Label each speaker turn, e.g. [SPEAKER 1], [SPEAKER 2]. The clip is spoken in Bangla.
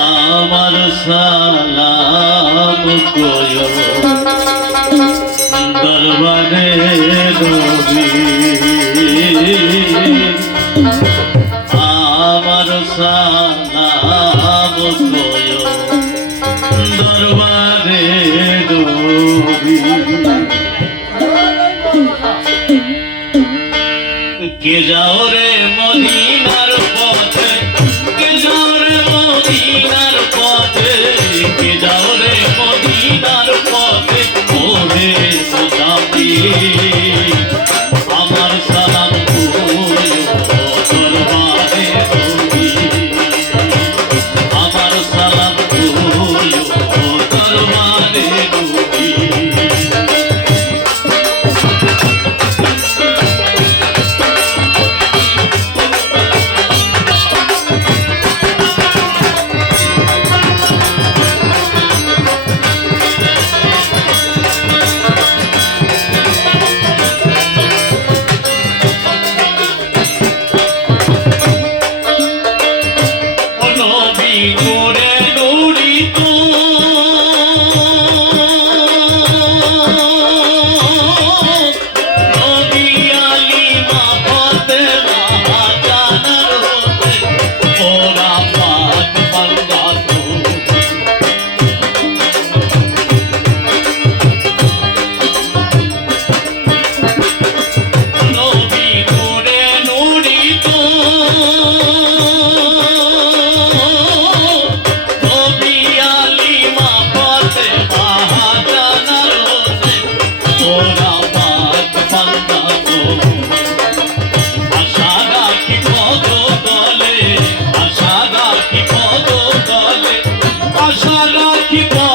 [SPEAKER 1] আমার সালাম কয় দরবারে রবি। আমার সালাম কয় দরবার কে যাও রে মদিনা Yeah. সারা কিতা